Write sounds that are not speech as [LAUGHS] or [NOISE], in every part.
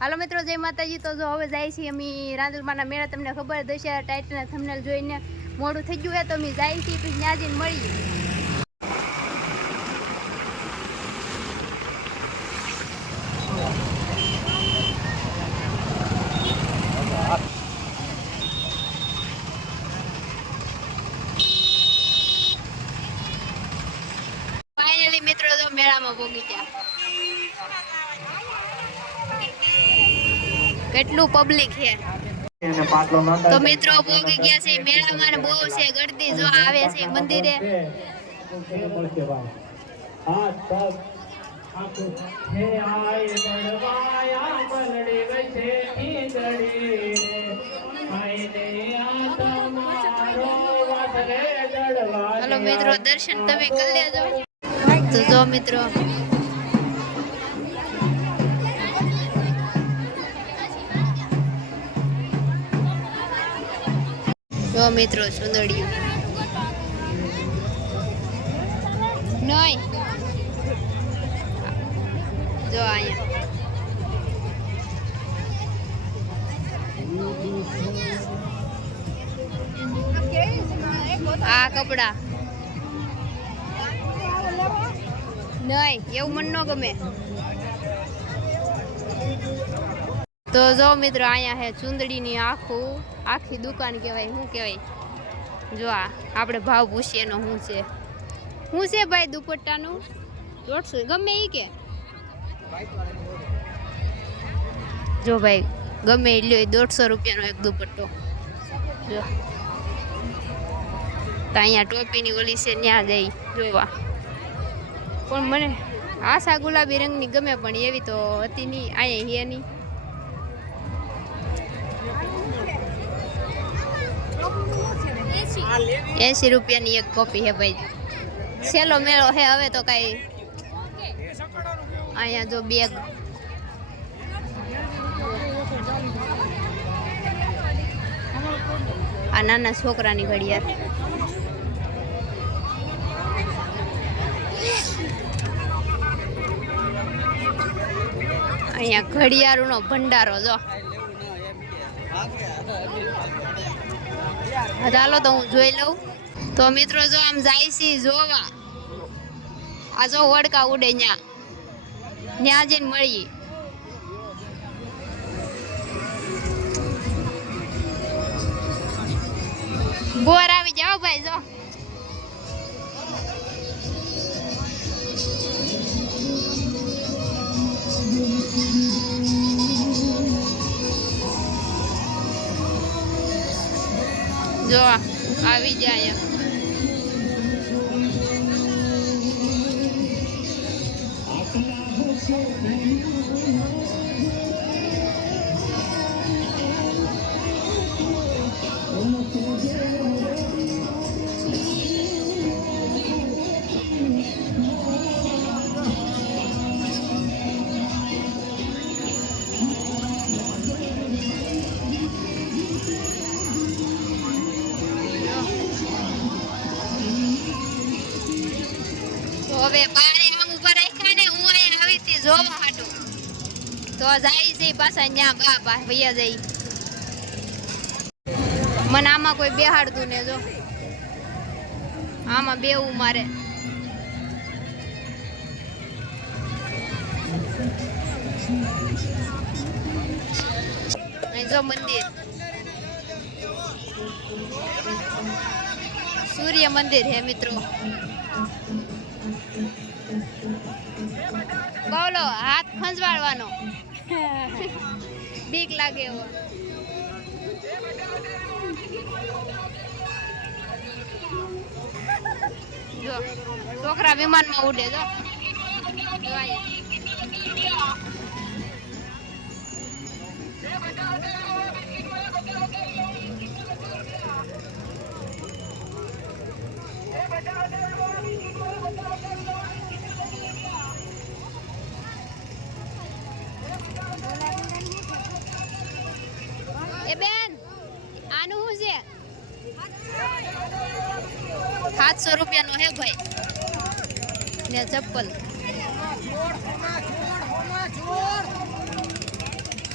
હાલો મિત્રો, જય માતાજી. તો જો હવે જાય છીએ અમે રાંદલમાના મેળા. તમને ખબર દશેરા ટાઇટના થંબનેલ જોઈને મોડું થઈ ગયું હોય તો અમે જાય છીએ. પછી ત્યાં જઈને મળીએ ફાઇનલી મિત્રો તો મેળામાં પહોંચી ગયા કેટલું પબ્લિક છે. તો મિત્રો ભોગી ગયા છે મેળામાં બહુ છે ગળદી જો આવે છે મંદિરે. હલો મિત્રો દર્શન તમે કરી લેજો. તો જો મિત્રો જો મિત્રો સુંદરિયું નહીં જો અહીંયા. આ કપડા. નહીં એવું મન ન ગમે. તો જો મિત્રો, અહીંયા હે ચુંદડીની આખું, આખી દુકાન કહેવાય, શું કહેવાય? જો આ, આપણે ભાવ પૂછીએ એનો શું છે? શું છે ભાઈ દુપટ્ટાનું? દોઢસો ગમે એ કે. જો ભાઈ, ગમે એ લ્યો દોઢસો રૂપિયાનો એક દુપટ્ટો. જો. તો અહીંયા ટોપીની ઓલી છે, ત્યાં જઈ જોવા. પણ મને આશા ગુલાબી રંગની ગમે, પણ એવી તો હતી નહીં, અહીંયા હે નહીં. એસી રૂપિયાની એક કોપી હે ભાઈ. છેલ્લો મેળો હે હવે તો કઈ. અહીંયા જો બેગ આ નાના છોકરાની ઘડિયાળ. અહીંયા ઘડિયાળનો ભંડારો જો. ચાલો તો હું જોઈ લઉં. તો મિત્રો, જો આમ જાય છે, જોવા. આ જો વડકા ઉડે ન્યા. ન્યા જઈને મળીએ. બોર આવી જાઓ ભાઈ, જો. જો આવી જાય. જોવા હાટું. તો જાય છે પાછા ત્યાં બા ભૈયા જઈ મને આમાં કોઈ બેહાડતું ને જો. આમાં બેવું મારે. જો મંદિર. સૂર્ય મંદિર હે મિત્રો. બોલો હાથ ખંજવાળવાનો. [LAUGHS] બીક લાગે એવો. જો છોકરા વિમાનમાં ઉડે જો. એ બેન આનું શું છે? સાતસો રૂપિયાનો હે ભાઈ. ને ચપ્પલ.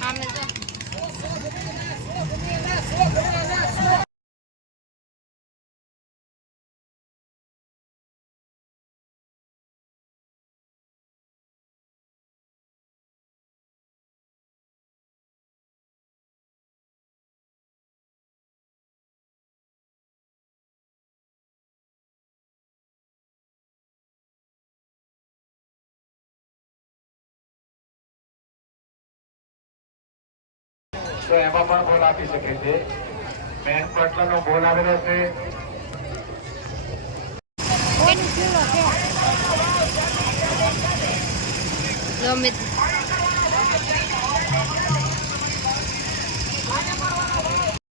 આમે જો તો એમાં પણ બોલ આપી શકે છે. મેન પટલનો બોલ આવેલો છે.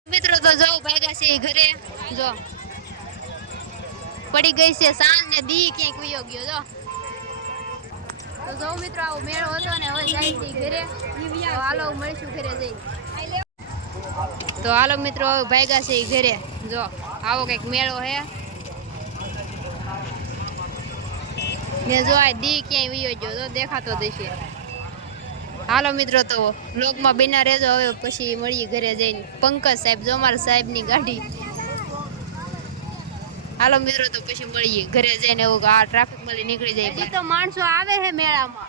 મિત્રો. તો જાઉં ભાગ્યા છે ઘરે. જો. પડી ગઈ છે સાંજ ને દી ક્યાંક ઉયો ગયો, જો. તો જો મિત્રો, આવો મેળો હતો ને, હવે જાય છે ઘરે. હાલો, મળીશું ઘરે જઈ. તો હાલો મિત્રો હવે ભાગ્યા છે ઘરે. જો આવો કંઈક મેળો હે. ને જો આ દી ક્યાંય વિયો જો તો દેખાતો દેશે. હાલો મિત્રો તો બ્લોગમાં બિના રહેજો. હવે પછી મળીએ ઘરે જઈને. પંકજ સાહેબ જો અમારા સાહેબની ગાડી. હાલો મિત્રો તો પછી મળીએ ઘરે જઈને. એવું આ ટ્રાફિક મળી નીકળી જાય તો માણસો આવે છે મેળામાં.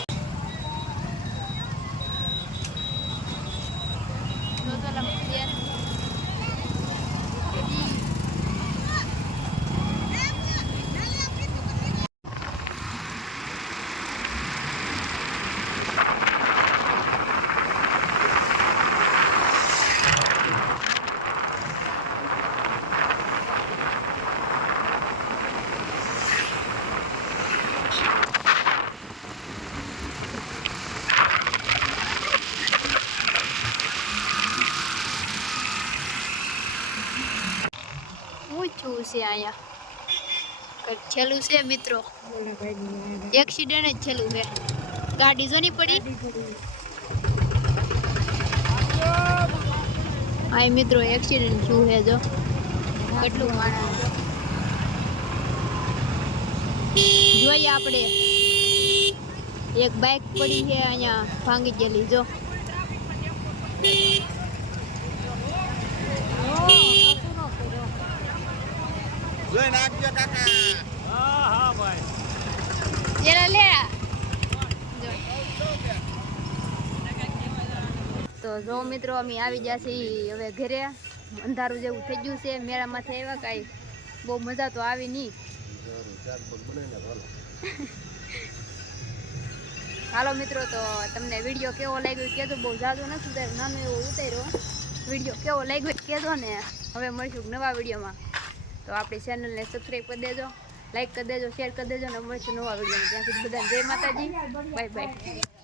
જો તો લંબી છે. ઊંચું છે અહીંયા. કંઈક છેલ્લું છે, મિત્રો? એક્સિડન્ટ જ છેલ્લું છે. ગાડી જો નહીં પડી? હા મિત્રો એક્સિડન્ટ થયું છે જો? કેટલું માણસ. જો. જોઈએ આપણે. એક બાઇક પડી છે, અહીંયા ભાંગી ગયેલી, જો. જરા લે. તો જો મિત્રો અમે આવી ગયા છીએ હવે ઘરે. અંધારું જેવું થઈ ગયું છે. મેળામાંથી આવ્યા કાંઈ. બહુ મજા તો આવી નહીં હાલો મિત્રો તો તમને વીડિયો કેવો લાગ્યો કહેજો. બહુ જાદુ નથી ઉતાર્યો નાનો એવો ઉતાર્યો. વીડિયો કેવો લાગ્યો કહેજો ને. હવે મળીશું નવા વિડીયોમાં. તો આપણી ચેનલને સબસ્ક્રાઈબ કરી દેજો લાઈક કરી દેજો શેર કરી દેજો ને મળીશું નવા વીડિયો ત્યાં સુધી બધાને જય માતાજી. Bye bye